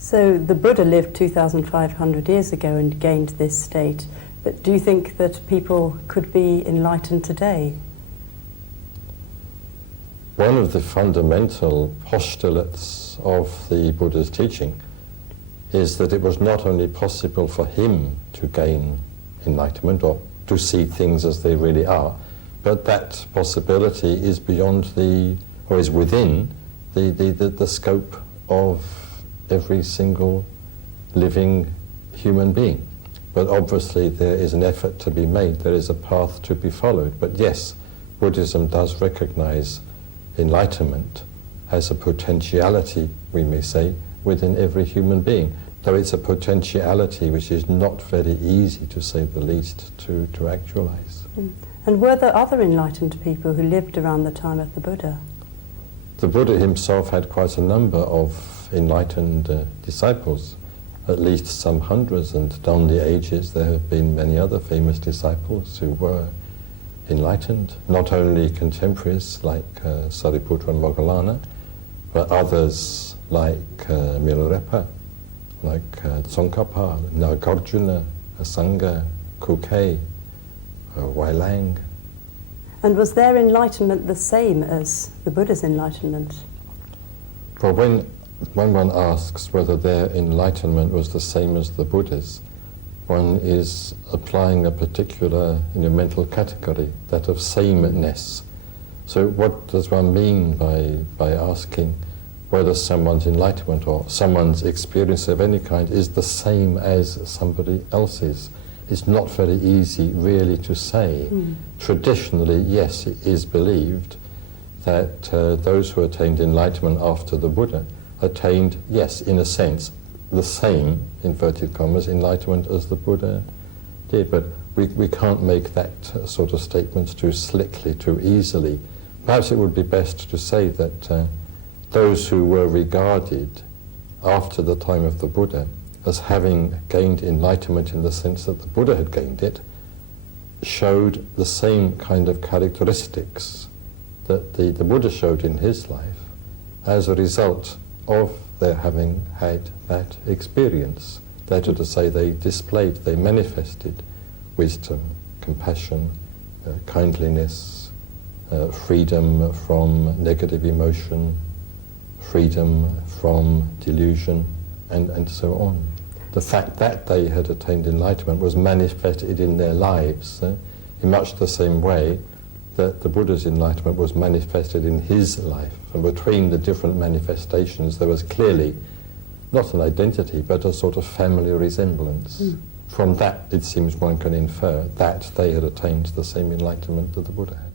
So the Buddha lived 2,500 years ago and gained this state, but do you think that people could be enlightened today? One of the fundamental postulates of the Buddha's teaching is that it was not only possible for him to gain enlightenment or to see things as they really are, but that possibility is beyond or is within the scope of every single living human being. But obviously there is an effort to be made, there is a path to be followed. But yes, Buddhism does recognize enlightenment as a potentiality, we may say, within every human being, though it's a potentiality which is not very easy, to say the least, to actualize. And were there other enlightened people who lived around the time of the Buddha? The Buddha himself had quite a number of enlightened disciples, at least some hundreds, and down the ages there have been many other famous disciples who were enlightened, not only contemporaries like Sariputta and Moggallana, but others like Milarepa, like Tsongkhapa, Nagarjuna, Asanga, Kukei, Wailang. And was their enlightenment the same as the Buddha's enlightenment? Well, when one asks whether their enlightenment was the same as the Buddha's, one is applying a particular mental category, that of sameness. So what does one mean by asking whether someone's enlightenment or someone's experience of any kind is the same as somebody else's? It's not very easy really to say. Traditionally, yes, it is believed that those who attained enlightenment after the Buddha attained, yes, in a sense, the same, inverted commas, enlightenment as the Buddha did. But we can't make that sort of statement too slickly, too easily. Perhaps it would be best to say that those who were regarded after the time of the Buddha as having gained enlightenment in the sense that the Buddha had gained it, showed the same kind of characteristics that the Buddha showed in his life as a result of their having had that experience. That is to say, they manifested wisdom, compassion, kindliness, freedom from negative emotion, freedom from delusion, and so on. The fact that they had attained enlightenment was manifested in their lives in much the same way that the Buddha's enlightenment was manifested in his life. And between the different manifestations there was clearly not an identity but a sort of family resemblance. From that, it seems one can infer that they had attained the same enlightenment that the Buddha had.